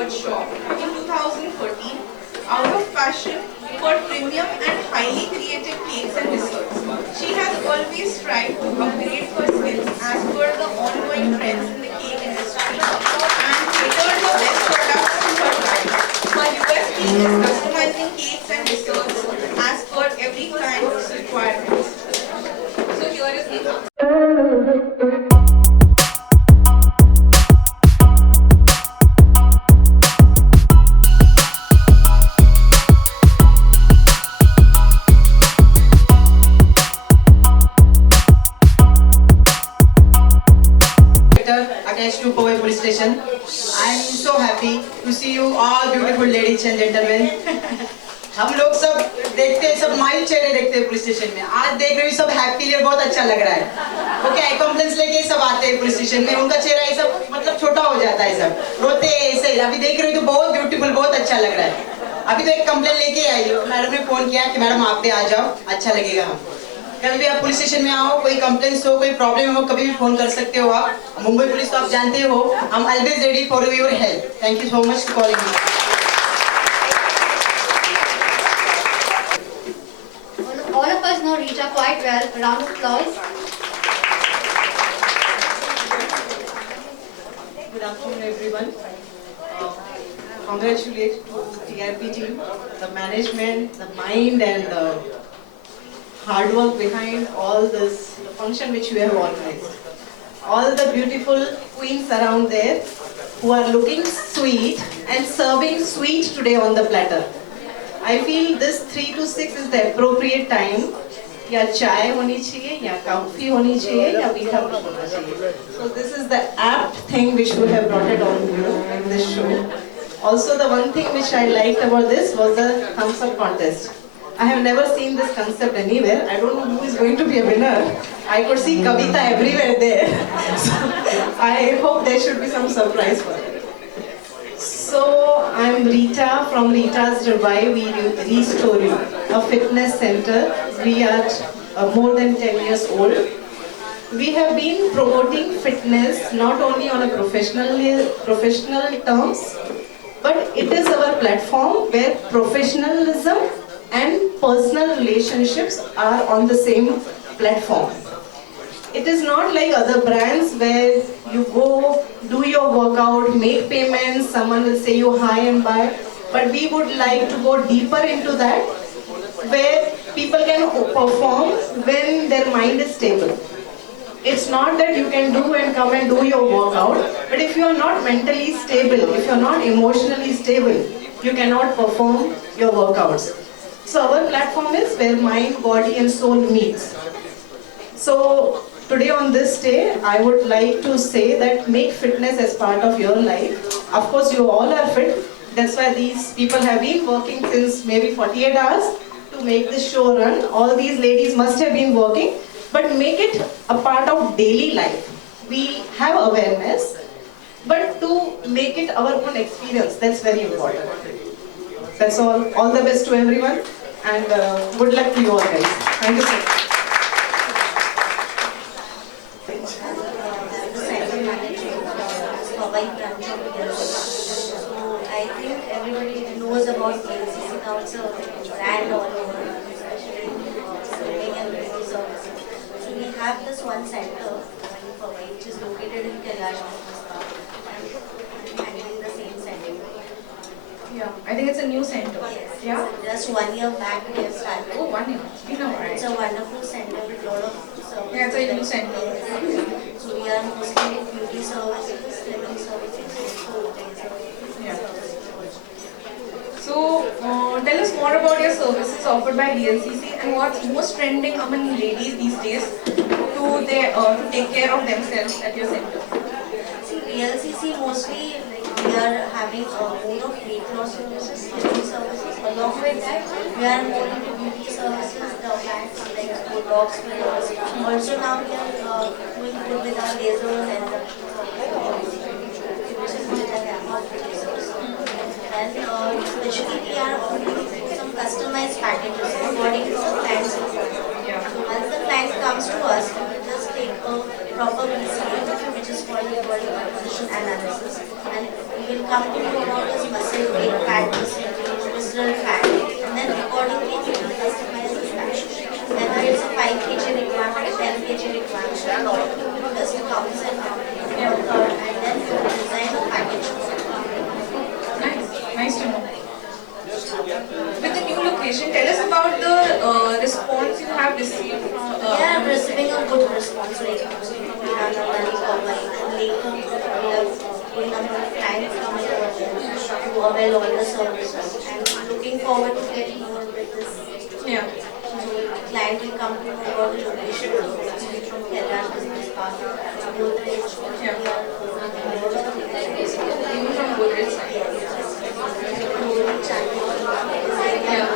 dessert shop in 2014 out of passion for premium and highly creative cakes and desserts. She has always tried to upgrade her skills as per the ongoing trends in the cake industry and cater the best products to her clients. Her USP is customizing cakes and desserts as per every client's requirements. So here is Neha. Attached to Powai police station. I am so happy to see you all beautiful ladies and gentlemen. हम लोग सब देखते हैं, सब mile चेहरे देखते हैं police station में. आज देख रहे हो सब हैप्पीली और बहुत अच्छा लग रहा है. ओके, आई कंप्लेंट्स लेके सब आते हैं पुलिस स्टेशन में, उनका चेहरा ये सब मतलब छोटा हो जाता है, सब रोते हैं ऐसे. अभी देख रहे हो तो बहुत ब्यूटीफुल, बहुत अच्छा लग रहा है. अभी तो एक कंप्लेंट लेके आई हो, मैडम ने फोन किया कि मैडम आप भी आ जाओ, अच्छा लगेगा. हम कभी भी आप पुलिस स्टेशन में आओ, कोई कंप्लेंट्स हो, कोई प्रॉब्लम हो, कभी भी फोन कर सकते हो आप. मुंबई पुलिस तो आप जानते हो, हम always ready for your help. Thank you so much for calling me. All of us know Rita quite well. Round of applause. Good afternoon, everyone. Congratulations to TRP team, the management, the mind, and the hard work behind all this function which you have organized. All the beautiful queens around there who are looking sweet and serving sweet today on the platter. I feel this 3 to 6 is the appropriate time. या चाय होनी चाहिए, या coffee होनी चाहिए, या मीठा कुछ होना चाहिए. So this is the apt thing which we have brought it on you in this show. Also, the one thing which I liked about this was the thumbs up contest. I have never seen this concept anywhere. I don't know who is going to be a winner. I could see Kavita everywhere there. So I hope there should be some surprise for her. So I'm Rita from Rita's Revive Restore You, a fitness center. We are more than 10 years old. We have been promoting fitness not only on a professional terms, but it is our platform where professionalism and personal relationships are on the same platform. It is not like other brands where you go, do your workout, make payments, someone will say you hi and bye. But we would like to go deeper into that, where people can perform when their mind is stable. It's not that you can do and come and do your workout, but if you are not mentally stable, if you are not emotionally stable, you cannot perform your workouts. So our platform is where mind, body and soul meets. So today on this day, I would like to say that make fitness as part of your life. Of course, you all are fit. That's why these people have been working since maybe 48 hours to make this show run. All these ladies must have been working, but make it a part of daily life. We have awareness, but to make it our own experience, that's very important. That's all. All the best to everyone, and good luck to you all guys. Thank you so much. So I think everybody knows about PLCC now. It's a brand all over, especially swimming and beauty services. So we have this one center in Powai, which is located in Kailash Business Park, and handling the same center. Yeah, I think it's a new center. Yes. Yeah. Just 1 year back we have started. Oh, 1 year. It's been a while. It's a wonderful center with a lot of services. Yeah, it's a new center. So we are mostly beauty services, swimming services, hotel services. Yeah. So, tell us more about your services offered by DLCC and what's most trending among ladies these days to take care of themselves at your center. See, PLCC mostly we are having more of weight loss services, beauty services. Along with that, we are more into beauty services, the brands like Botox, fillers. Also now we are doing good with our lasers and the which is with the gamma producers. And especially we are offering some customized packages according to the client's requirement. So once the client comes to us, we will just take a proper BCA, which is called the body composition analysis, and we will come to know about the authenticity, visceral fat, and then accordingly we will customize the batch. Whether it's a 5 kg requirement, 10 kg requirement, just comes and then we will design a package. Nice to know. With the new location, tell us about the response you have received from. We are receiving a good response right now. We are not only covering and later we have good number of clients coming over there to avail all the services and looking forward to getting more with this. Yeah. So client will come to know about the location from Kerala Business Park, Godrej, Yeah. we are covering all of the places. Even from Godrej side. Godrej, Chandni, this area.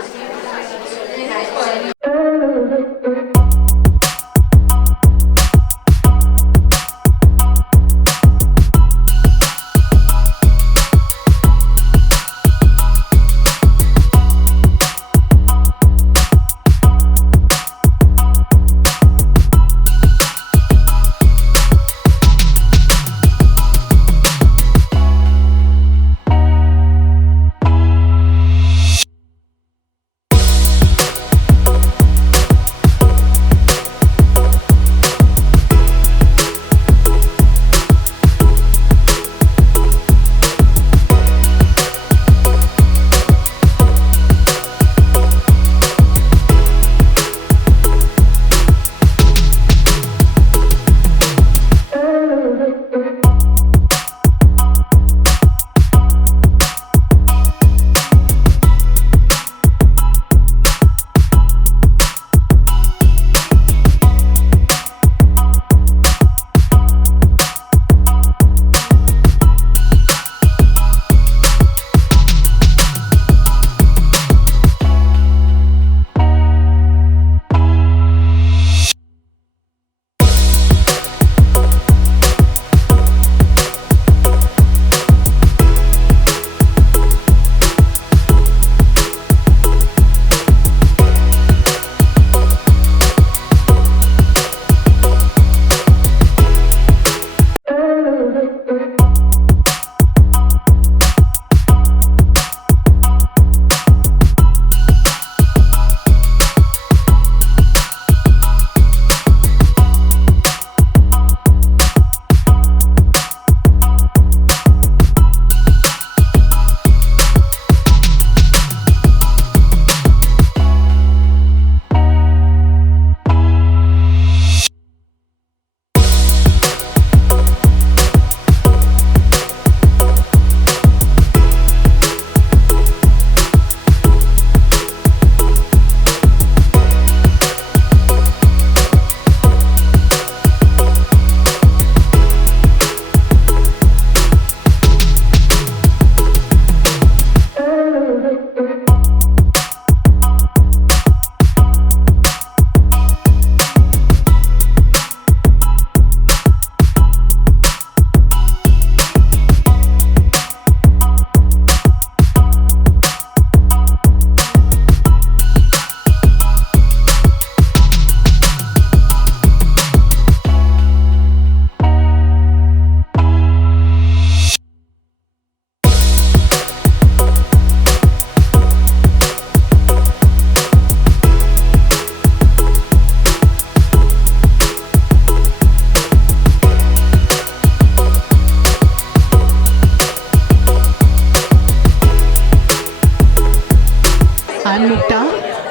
I'm Mukta.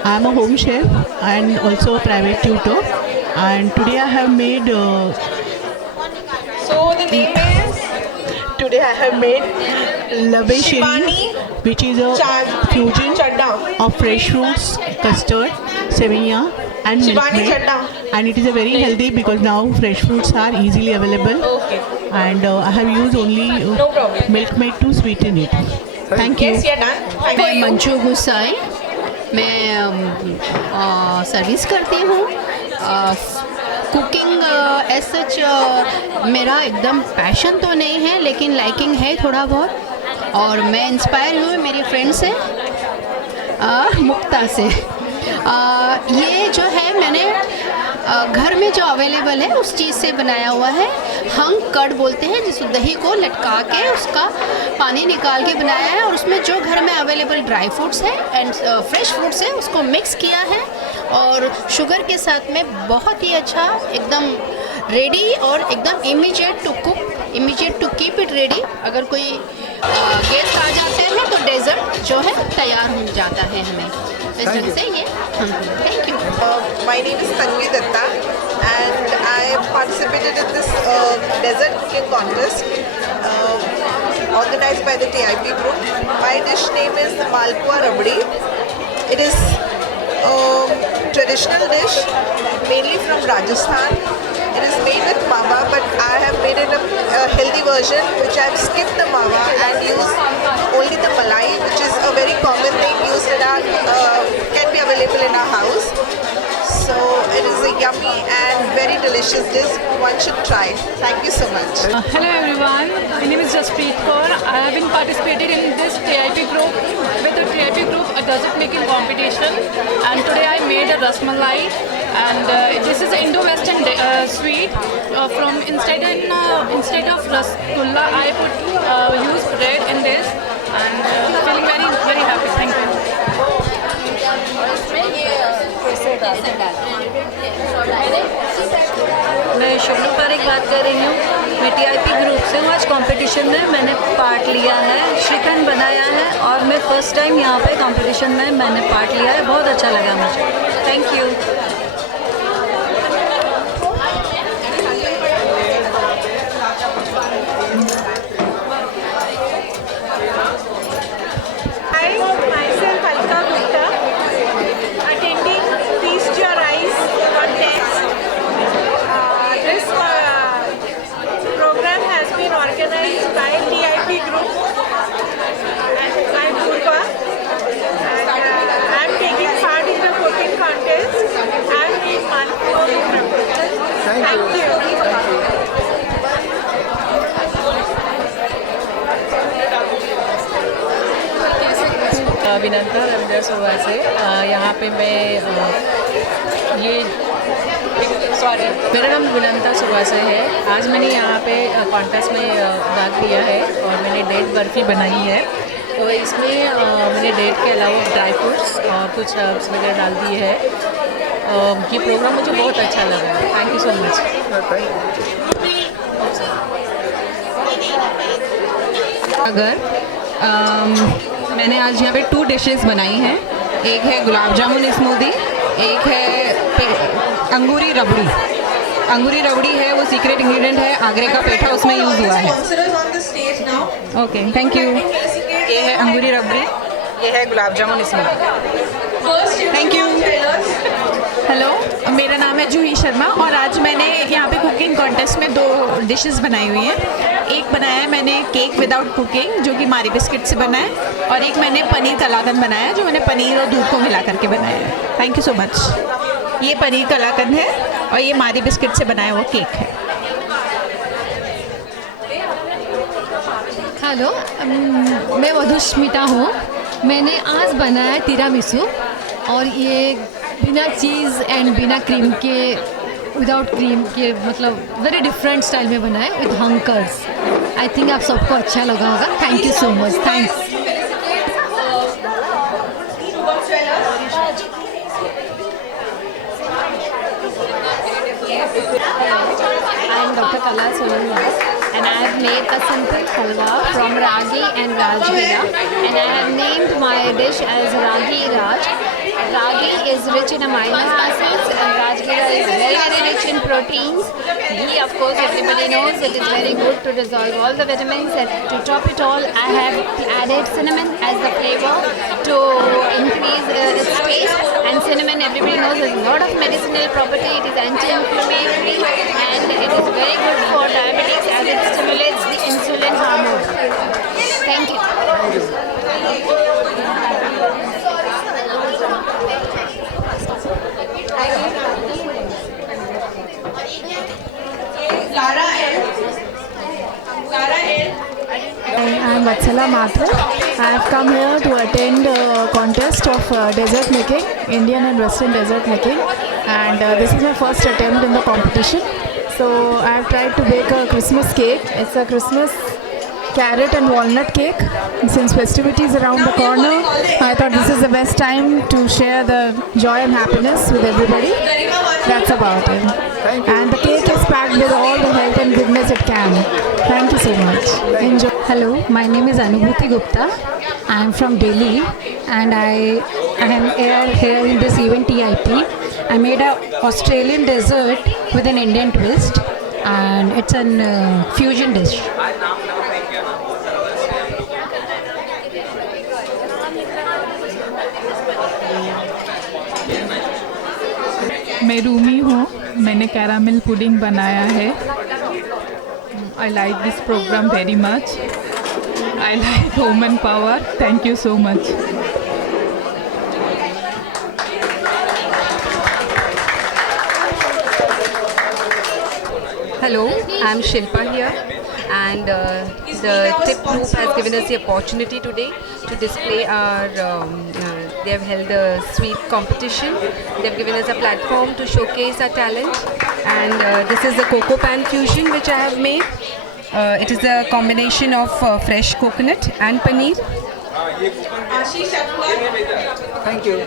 I'm a home chef and also a private tutor. And today I have made. So the name is Today I have made Laveshiri, Shivani which is a fusion Chadda. of fresh fruits, custard, sevenia, and milk Shivani maid. Chadda. And it is a very healthy because now fresh fruits are easily available. Okay. And I have used only No problem. milk maid to sweeten it. Thank you. Yes, you're done. Thank मैं you. Manju गुसाई मैं service करती हूँ cooking as such मेरा एकदम passion तो नहीं है लेकिन लाइकिंग है थोड़ा बहुत और मैं इंस्पायर हुई मेरी फ्रेंड से मुक्ता से ये जो है मैंने घर में जो अवेलेबल है उस चीज़ से बनाया हुआ है। हंग कर्ड बोलते हैं, जिस दही को लटका के उसका पानी निकाल के बनाया है, और उसमें जो घर में अवेलेबल ड्राई फ्रूट्स है एंड फ्रेश फ्रूट्स है उसको मिक्स किया है, और शुगर के साथ में बहुत ही अच्छा एकदम रेडी और एकदम immediate to cook, immediate to keep it ready. अगर कोई गेस्ट आ जाते हैं तो डेजर्ट जो है तैयार हो जाता है हमें। इस ढंग से ये thank you. My name is Tanvi Datta and I participated in this desert cooking contest organized by the TIP group. My dish name is Malpua Rabdi. It is a traditional dish mainly from Rajasthan. It is made with mawa, but I have made it a healthy version which I have skipped the mawa and used only the malai, which is a very common thing used in our can be available in our house. So it is a yummy and very delicious dish. One should try. Thank you so much. Hello everyone, my name is Jaspreet Kaur. I have been participated in this TIP group with the TIP group a dessert making competition, and today I made a rasmalai, and this is an Indo-Western sweet. From instead of rasgulla, I put use bread in this, and feeling very happy. Thank you. मैं शुभनु पारेख बात कर रही हूँ। मैं TIP group से हूँ। आज competition में मैंने पार्ट लिया है, श्रीखंड बनाया है, और मैं फर्स्ट टाइम यहाँ पे कंपटीशन में मैंने पार्ट लिया है। बहुत अच्छा लगा मुझे। Thank you. Myself Alka Gupta, attending Feast Your Eyes contest. This program has been organized by TIP group, and I'm Purva, and I'm taking part in the cooking contest. I'm in Manipur. Thank you. Vinanta Ravindra सुबह से यहाँ पे मैं मेरा नाम विनंता सुबह से है। आज मैंने यहाँ पे कॉन्टेस्ट में भाग लिया है और मैंने डेट बर्फ़ी बनाई है। तो इसमें मैंने डेट के अलावा ड्राई फ्रूट्स और कुछ हर्ब्स वगैरह डाल दिए है। ये प्रोग्राम मुझे बहुत अच्छा लगा। Thank you so much. मैंने आज यहाँ पे 2 डिशेस बनाई हैं। एक है गुलाब जामुन स्मूदी, एक है अंगूरी रबड़ी। अंगूरी रबड़ी है वो सीक्रेट इंग्रेडिएंट है, आगरे का पेठा उसमें यूज़ हुआ है। Okay thank you. ये है अंगूरी रबड़ी, ये है gulab jamun smoothie. Thank you. Hello, मेरा नाम है जूही शर्मा और आज मैंने यहाँ पे कुकिंग कॉन्टेस्ट में 2 डिशेस बनाई हुई हैं। एक बनाया है मैंने केक विदाउट कुकिंग जो कि मारी बिस्किट से बना है, और एक मैंने पनीर कलाकंद बनाया है जो मैंने पनीर और दूध को मिला करके बनाया है। Thank you so much. ये पनीर कलाकंद है और ये मारी बिस्किट से बनाया हुआ केक है। हेलो, मैं मधुस्मिता हूँ। मैंने आज बनाया तिरामिसू, और ये बिना चीज़ एंड बिना क्रीम के, विदाउट क्रीम के, मतलब वेरी डिफरेंट स्टाइल में बनाए विद हंकर्स। आई थिंक आप सबको अच्छा लगा होगा। Thank you so much. Thanks. I am Dr. Kala Sonal, and I have made a simple halwa from ragi and rajgira, and I have named my dish as Ragi Raj. Ragi is rich in amino acids and rajgira is very rich in proteins. Ghee, of course, everybody knows it is very good to dissolve all the vitamins, and to top it all, I have added cinnamon as the flavor to increase its taste. And cinnamon, everybody knows, has a lot of medicinal property. It is anti-inflammatory and it is very good for diabetes as it stimulates the insulin hormone. Thank you. I am Vatsala Mathur. I have come here to attend a contest of dessert making, Indian and Western dessert making. and this is my first attempt in the competition. So I have tried to bake a Christmas cake. It's a Christmas carrot and walnut cake. Since festivities around the corner, I thought this is the best time to share the joy and happiness with everybody. That's about it. And the cake is packed with all the health and goodness it can. Thank you so much. Enjoy. Hello, my name is Anubhuti Gupta. I am from Delhi and I am here in this event TIP. I made an Australian dessert with an Indian twist and it's a fusion dish. मैं रूमी हूँ, मैंने caramel pudding बनाया है. I like this program very much. I like woman power. Thank you so much. Hello, I'm Shilpa here, and the TIP group has given us the opportunity today to display our. They have held a sweet competition. They have given us a platform to showcase our talent, and this is the cocoa pan fusion which I have made. It is a combination of fresh coconut and paneer. Thank you.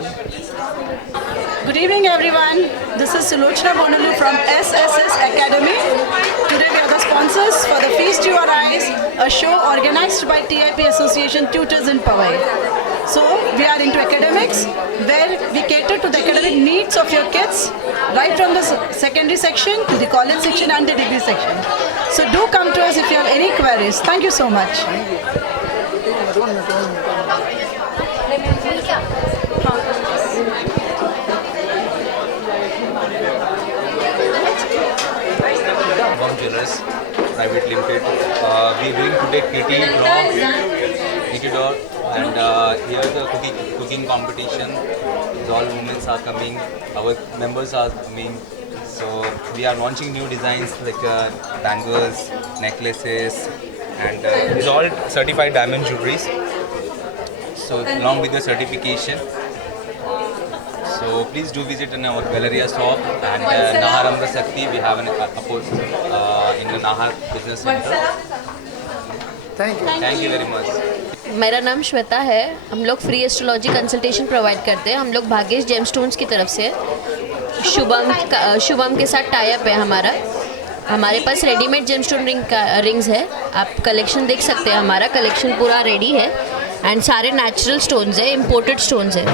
Good evening everyone. This is Sulochana Bonalu from SSS Academy. Today we are the sponsors for the Feast Your Eyes, a show organized by TIP Association Tutors in Powai. So we are into academics where we cater to the academic needs of your kids right from the secondary section to the college section and the degree section. So do come to us if you have any queries. Thank you so much. Jewelers Private Limited. We are doing today kitty door, and here the cooking competition. All women are coming, our members are coming. So we are launching new designs like bangles, necklaces, and it's all certified diamond jewelries. So along with the certification. So please do visit in our Galleria shop and Nahar Amrit Shakti. We have an post in the Nahar Business Center. Thank you very much. मेरा नाम श्वेता है. हम लोग free astrology consultation provide करते हैं. हम लोग Bhagyesh gemstones की तरफ से शुभम के साथ टाई अप है हमारा. हमारे पास रेडीमेड जेमस्टोन रिंग्स है. आप कलेक्शन देख सकते हैं. हमारा कलेक्शन पूरा रेडी है एंड सारे नेचुरल स्टोन्स है, इम्पोर्टेड स्टोन्स है,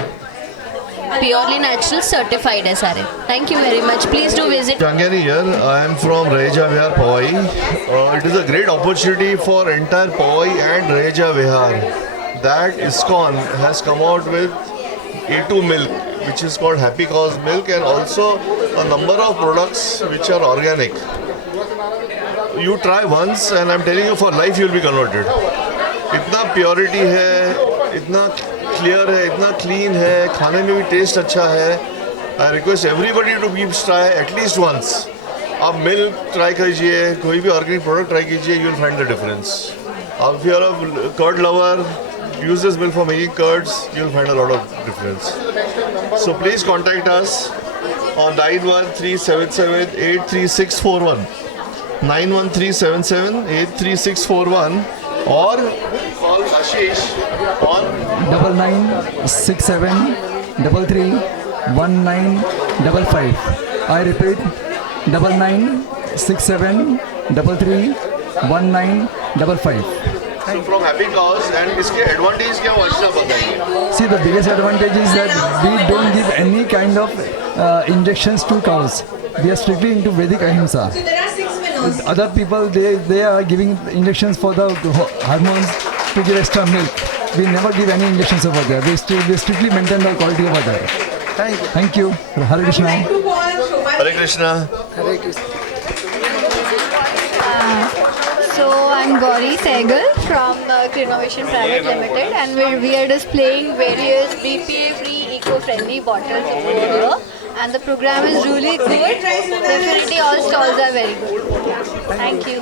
प्योरली नेचुरल सर्टिफाइड है सारे. Thank you very much. Please do visit. Changani here. I am from Raheja Vihar, Powai. It is a great opportunity for entire Powai and Raheja Vihar that ISKCON has come out with A2 milk, which is called Happy Cow's milk, and also a number of products which are organic. You try once and I'm telling you for life you will be converted. इतना purity है, इतना clear है, इतना clean है, खाने में भी taste अच्छा है. I request everybody to give try at least once. आप मिल्क ट्राई कीजिए, कोई भी ऑर्गेनिक प्रोडक्ट ट्राई कीजिए, you will find the difference. If you are a curd lover, use this milk for making curds, you will find a lot of difference. So please contact us on 91377 83641 or call Ashish on 9967331955. I repeat 9967331955. So from Happy Cows, and इसके advantage क्या हो अच्छा बताइए. See, the biggest advantage is that we don't give any kind of injections to cows. We are strictly into Vedic Ahimsa. Other people, they are giving injections for the hormones to give extra milk. We never give any injections over there. We strictly maintain the quality over there. Thank you. Hare Krishna. Hare Krishna. Hare Krishna. So I'm Gauri Sehgal from Innovation Private Limited, and we are displaying various BPA-free, eco-friendly bottles over here. And the program is really good. Definitely all stalls are very good. Thank you.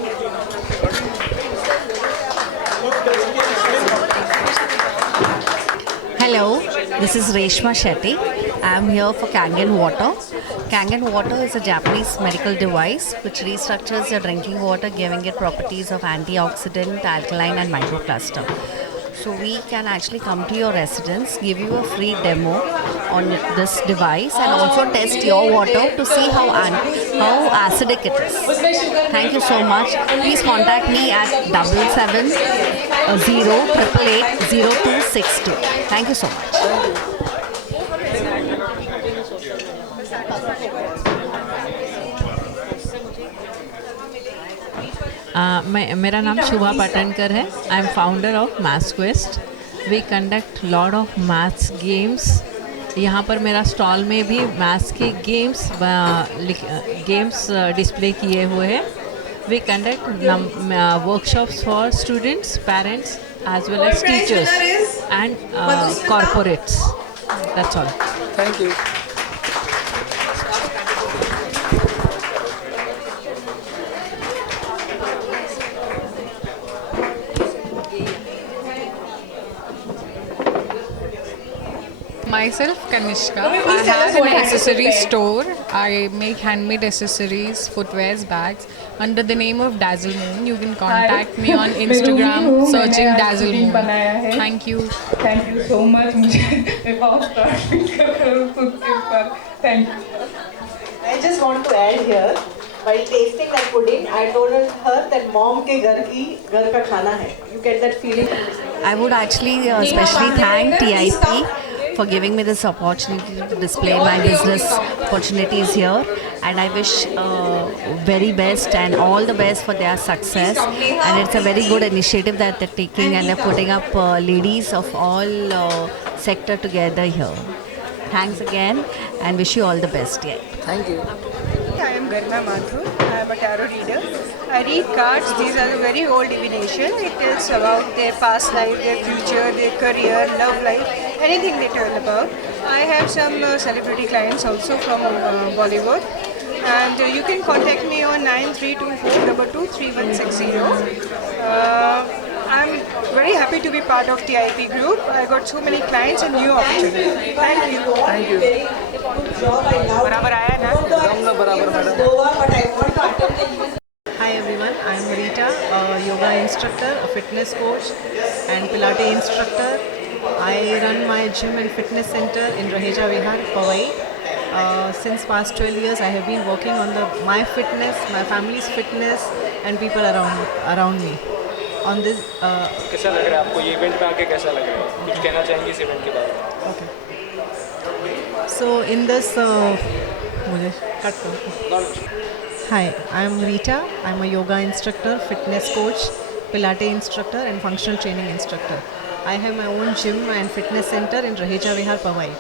Hello, this is Reshma Shetty. I am here for Kangen Water. Kangen water is a Japanese medical device which restructures your drinking water, giving it properties of antioxidant, alkaline and microplaster. So we can actually come to your residence, give you a free demo on this device and also test your water to see how acidic it is. Thank you so much. Please contact me at 7708880262. Thank you so much. मेरा नाम शुभा पाटनकर है. I am founder of Maths Quest. We conduct lot of maths games. यहाँ पर मेरा stall में भी maths के games display किए हुए हैं. We conduct workshops for students, parents as well as teachers and corporates. That's all. Thank you. Myself, Kanishka. I have an accessory store. I make handmade accessories, footwears, bags under the name of Dazzle Moon. You can contact me on Instagram searching Dazzle Moon. Thank you. Thank you so much. मैं बहुत proud feel कर रही हूँ खुद के ऊपर. Thank you. I just want to add here, while tasting that pudding, I told her that mom के घर का खाना है. You get that feeling. I would actually especially thank TIP for giving me this opportunity to display my business opportunities here, and I wish very best and all the best for their success. And it's a very good initiative that they're taking, and they're putting up ladies of all sector together here. Thanks again and wish you all the best. Thank you. I am Garima Mathur. I am a tarot reader. I read cards. These are very old divination. It tells about their past life, their future, their career, love life, anything they tell about. I have some celebrity clients also from Bollywood. And you can contact me on 9324223160. I'm very happy to be part of TIP group. I got so many clients and new opportunities. Thank you. Thank you. बराबर आया ना? Hi everyone, I am Rita, a yoga instructor, a fitness coach and Pilates instructor. I run my gym and fitness center in Raheja Vihar, Powai. Since past 12 years I have been working on my fitness, my family's fitness and people around me. On this कैसा लग रहा है आपको ये event पे आके? कैसा लग रहा है? कुछ कहना चाहेंगे इस इवेंट के बारे में? Okay. So in this मुझे कट करो. Hi, I am Rita. I am a yoga instructor, fitness coach, Pilates instructor and functional training instructor. I have my own gym and fitness center in Raheja Vihar, Powai.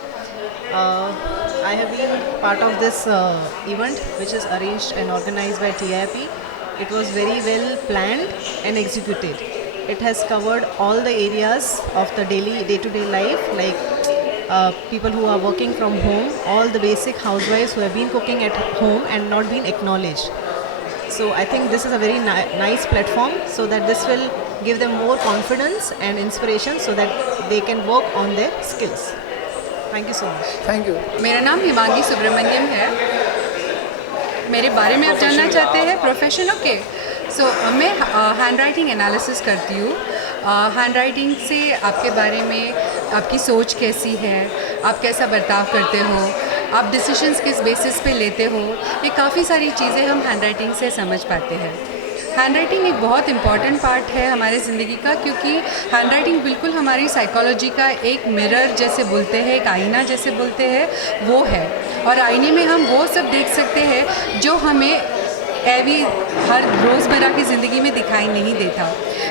I have been part of this event which is arranged and organized by TIP. It was very well planned and executed. It has covered all the areas of the day-to-day life, like people who are working from home, all the basic housewives who have been cooking at home and not been acknowledged. So I think this is a very nice platform so that this will give them more confidence and inspiration so that they can work on their skills. Thank you so much. Thank you. मेरा नाम हिमांगी सुब्रमण्यम है. मेरे बारे में आप जानना चाहते हैं? प्रोफेशन. ओके. सो मैं हैंड राइटिंग एनालिसिस करती हूँ. हैंड राइटिंग से आपके बारे में आपकी सोच कैसी है, आप कैसा बर्ताव करते हो, आप डिसीजंस किस बेसिस पे लेते हो, ये काफ़ी सारी चीज़ें हम हैंड राइटिंग से समझ पाते हैं. हैंड राइटिंग एक बहुत इम्पॉर्टेंट पार्ट है हमारे ज़िंदगी का, क्योंकि हैंड राइटिंग बिल्कुल हमारी साइकोलॉजी का एक मिरर जैसे बोलते हैं, एक आईना जैसे बोलते हैं, वो है. और आईने में हम वो सब देख सकते हैं जो हमें अभी हर रोज़मर्रा की ज़िंदगी में दिखाई नहीं देता.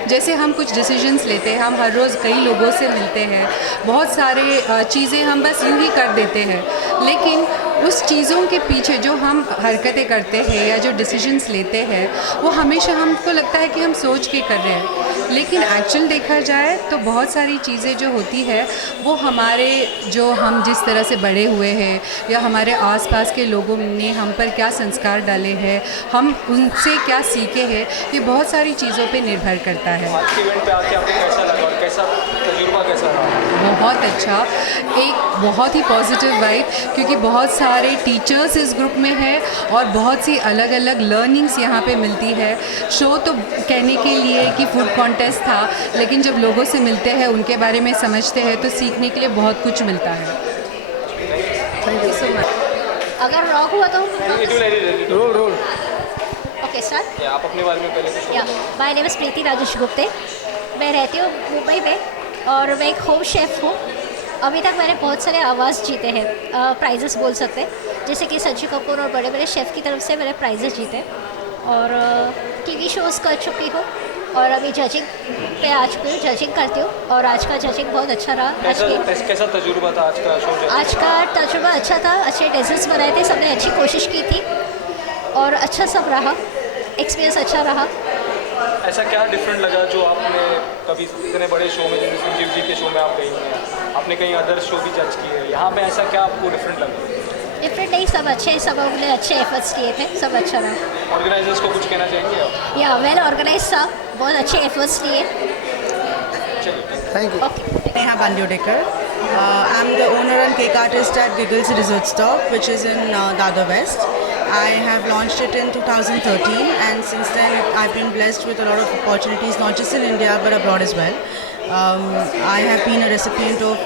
जैसे हम कुछ डिसीजंस लेते हैं, हम हर रोज़ कई लोगों से मिलते हैं, बहुत सारे चीज़ें हम बस यूँ ही कर देते हैं, लेकिन उस चीज़ों के पीछे जो हम हरकतें करते हैं या जो डिसीजंस लेते हैं वो हमेशा हमको लगता है कि हम सोच के कर रहे हैं, लेकिन एक्चुअल देखा जाए तो बहुत सारी चीज़ें जो होती है वो हमारे जो हम जिस तरह से बड़े हुए हैं या हमारे आसपास के लोगों ने हम पर क्या संस्कार डाले हैं, हम उनसे क्या सीखे हैं, ये बहुत सारी चीज़ों पे निर्भर करता है. आज के इवेंट पे आके आपको कैसा लगा और कैसा तजुर्बा कैसा रहा? बहुत अच्छा, एक बहुत ही पॉजिटिव वाइब, क्योंकि बहुत सारे टीचर्स इस ग्रुप में है और बहुत सी अलग अलग लर्निंग्स यहाँ पे मिलती है। शो तो कहने के लिए कि फूड कॉन्टेस्ट था, लेकिन जब लोगों से मिलते हैं, उनके बारे में समझते हैं, तो सीखने के लिए बहुत कुछ मिलता है। Thank you so much. अगर रॉक हुआ तो रोल ओके स्टार्ट। आप अपने बारे में पहले या माय नेम इज़ प्रीति राजेश गुप्ते। मैं रहती हूँ मुंबई में और मैं एक होम शेफ़ हूँ। अभी तक मैंने बहुत सारे अवार्ड्स जीते हैं, प्राइजेस बोल सकते हैं, जैसे कि संजीव कपूर और बड़े बड़े शेफ़ की तरफ से मैंने प्राइजेस जीते और टीवी शोज़ कर चुकी हूँ और अभी जजिंग पे आ चुकी हूँ, जजिंग करती हूँ और आज का जजिंग बहुत अच्छा रहा। कैसा तजुर्बा था आज का शो? आज का तजुर्बा अच्छा था, अच्छे डेजर्ट्स बनाए थे, सबने अच्छी कोशिश की थी और अच्छा सब रहा, एक्सपीरियंस अच्छा रहा। ऐसा क्या डिफरेंट लगा जो आपने कभी इतने बड़े शो में, जैसे संजीव जी के शो में आप गई हैं, आपने कहीं अदर शो भी जज किए हैं, यहाँ पे ऐसा क्या आपको डिफरेंट लगा? डिफरेंट नहीं, सब अच्छे, सब ने अच्छे एफर्ट्स किए थे, सब अच्छा रहा। ऑर्गेनाइजर्स को कुछ कहना चाहेंगे आप? या वेल ऑर्गेनाइज था, बहुत अच्छे एफर्ट्स लिए। Thank you. Neha Bandyodekar. I'm the owner and cake artist at Giggles Dessert Stop, which is in Dadar West. I have launched it in 2013, and since then I've been blessed with a lot of opportunities, not just in India but abroad as well. I have been a recipient of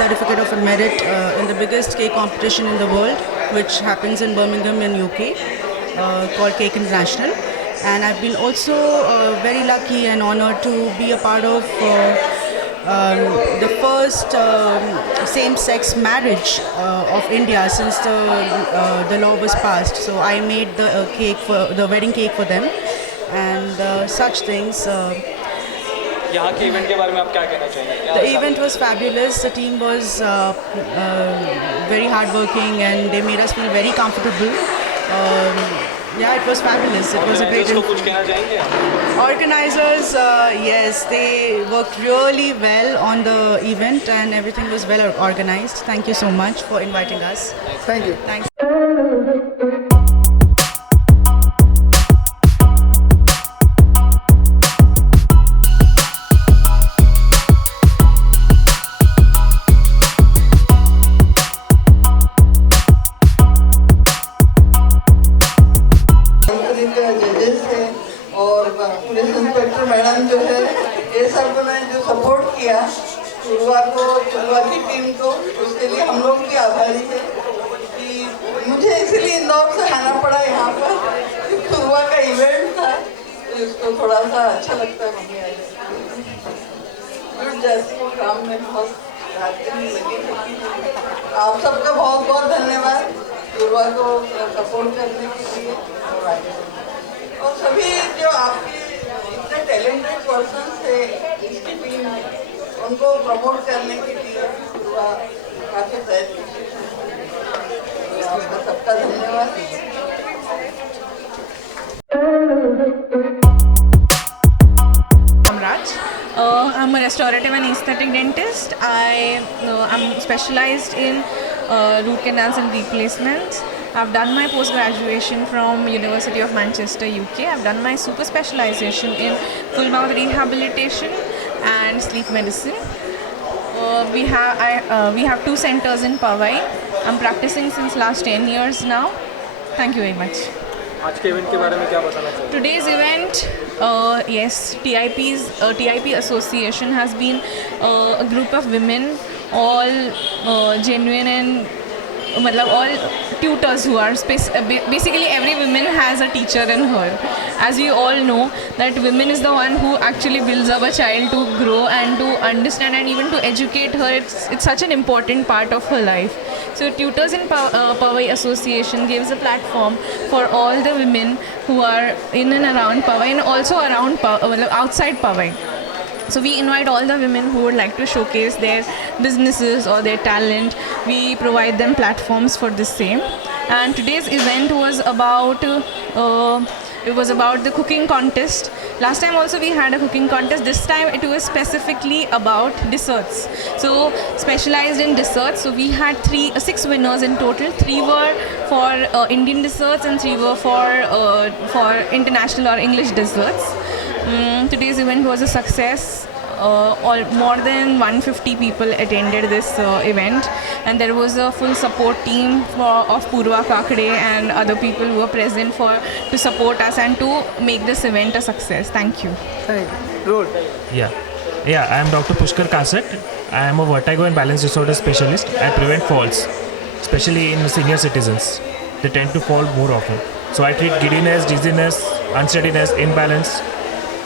Certificate of Merit in the biggest cake competition in the world, which happens in Birmingham in UK, called Cake International. And I've been also very lucky and honored to be a part of the first same-sex marriage of India since the law was passed. So I made the wedding cake for them, and such things. यहाँ के event के बारे में आप क्या कहना चाहेंगे? The event was fabulous. The team was very hardworking, and they made us feel very comfortable. Yeah, it was fabulous. It was a great. कुछ कहना चाहेंगे? Organizers, yes, they worked really well on the event, and everything was well organized. Thank you so much for inviting us. Thank you. Thanks. जजेस है और police inspector madam जो है, ये सब ने जो सपोर्ट किया पूर्वा की टीम को, उसके लिए हम लोग भी आभारी है कि मुझे इसलिए इंदौर से आना पड़ा यहाँ पर। पूर्वा का इवेंट था तो इसको थोड़ा सा अच्छा लगता है मम्मी आई जैसे वो काम में बहुत लगी। आप सबका बहुत बहुत धन्यवाद पूर्वा को सपोर्ट करने के लिए और सभी जो आपके इतने टैलेंटेड पर्सन थे इसकी टीम में, उनको प्रमोट करने के लिए पूर्वा काफ़ी प्रयत्न। आपका सबका धन्यवाद। I'm a restorative and aesthetic dentist. I'm specialized in root canals and replacements. I've done my post-graduation from University of Manchester, UK. I've done my super specialization in full mouth rehabilitation and sleep medicine. We have 2 centers in Powai. I'm practicing since last 10 years now. Thank you very much. आज के event के बारे में क्या बताना चाहिए? Today's event, yes, TIP Association has been a group of women, all genuine and all tutors who are basically every woman has a teacher in her. As we all know that women is the one who actually builds up a child to grow and to understand and even to educate her. It's such an important part of her life. So Tutors in Powai Association gives a platform for all the women who are in and around Powai and also around outside Powai. So we invite all the women who would like to showcase their businesses or their talent. We provide them platforms for the same. And today's event was about the cooking contest. Last time also we had a cooking contest. This time it was specifically about desserts. So specialized in desserts. So we had 6 winners in total. 3 were for Indian desserts and 3 were for international or English desserts. Today's event was a success. all more than 150 people attended this event, and there was a full support team of Purva Kakade and other people who were present to support us and to make this event a success. Thank you. Yeah, I am Dr. Pushkar Kasat. I am a vertigo and balance disorder specialist. I prevent falls, especially in senior citizens. They tend to fall more often. So I treat giddiness, dizziness, unsteadiness, imbalance,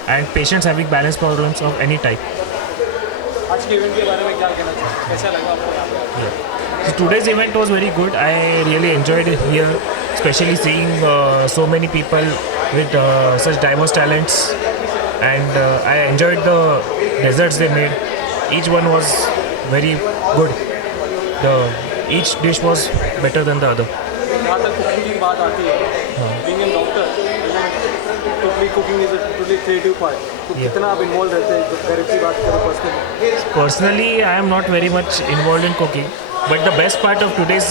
and patients having balance problems of any type. आज के event के बारे में क्या कहना चाहिए, कैसा लगा आपको यहाँ पे? So today's event was very good. I really enjoyed it here, especially seeing so many people with such diverse talents, and I enjoyed the desserts they made. Each one was very good. Each dish was better than the other. जहाँ तक cooking की बात आती है, being a doctor, totally cooking is a totally creative part. तो कितना आप involved रहते हैं, घर की बात करो personally? Personally, I am not very much involved in cooking, but the best part of today's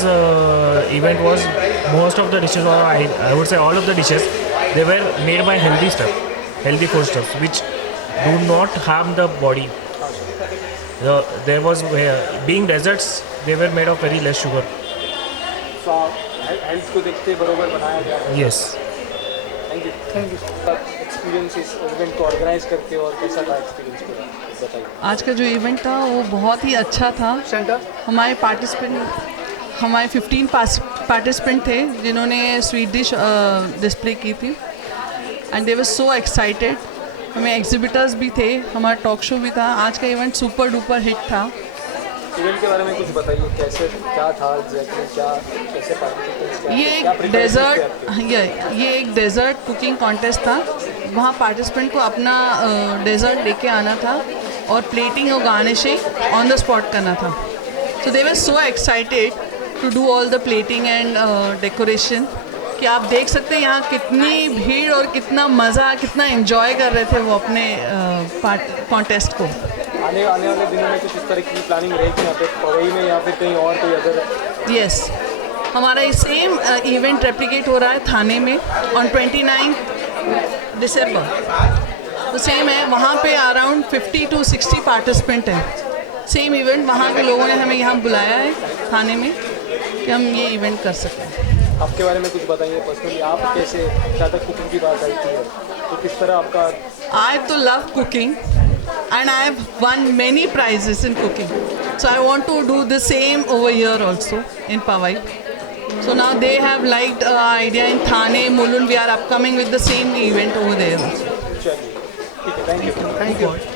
event was most of the dishes, or I would say all of the dishes, they were made by healthy stuff, healthy foodstuffs, which do not harm the body. There was being desserts, they were made of very less sugar. So health को देखते बरोबर बनाया गया है. Yes. Thank you. Experience इस event को organise करके और कैसा था एक्सपीरियंस पूरा बताइए. आज का जो इवेंट था वो बहुत ही अच्छा था. हमारे 15 पार्टिसिपेंट थे जिन्होंने स्वीट डिश डिस्प्ले की थी, and they were so excited. हमें एग्जिबिटर्स भी थे, हमारा टॉक शो भी था. आज का इवेंट सुपर डुपर हिट था. इवेंट के बारे में कुछ बताइए, कैसे क्या था एग्जैक्टली, क्या कैसे पार्टिसिपेंट्स, ये एक डेजर्ट कुकिंग कॉन्टेस्ट था. वहाँ पार्टिसिपेंट को अपना डेजर्ट लेके आना था और प्लेटिंग और गार्निशिंग ऑन द स्पॉट करना था. So they were so excited to do all the plating and decoration कि आप देख सकते हैं यहाँ कितनी भीड़ और कितना मज़ा, कितना एंजॉय कर रहे थे वो अपने कॉन्टेस्ट को. आने वाले दिनों में कुछ इस तरह की प्लानिंग रहेगी यहाँ पे पवई में या फिर कहीं और कोई अदर? यस, हमारा ये सेम इवेंट रेप्लिकेट हो रहा है थाने में ऑन 29 दिसंबर. तो सेम है, वहाँ पे अराउंड 50 to 60 पार्टिसिपेंट हैं. सेम इवेंट वहाँ के लोगों ने हमें यहाँ बुलाया है थाने में कि हम ये इवेंट कर सकें. आपके बारे में कुछ बताइए पर्सनली, आप कैसे, जहाँ तक कुकिंग की बात आई थी तो किस तरह आपका? I to love cooking and I have won many prizes in cooking. So I want to do the same over here also in Powai. So now they have liked our idea in Thane, Mulund. We are upcoming with the same event over there also. चलिए, ठीक है, thank you.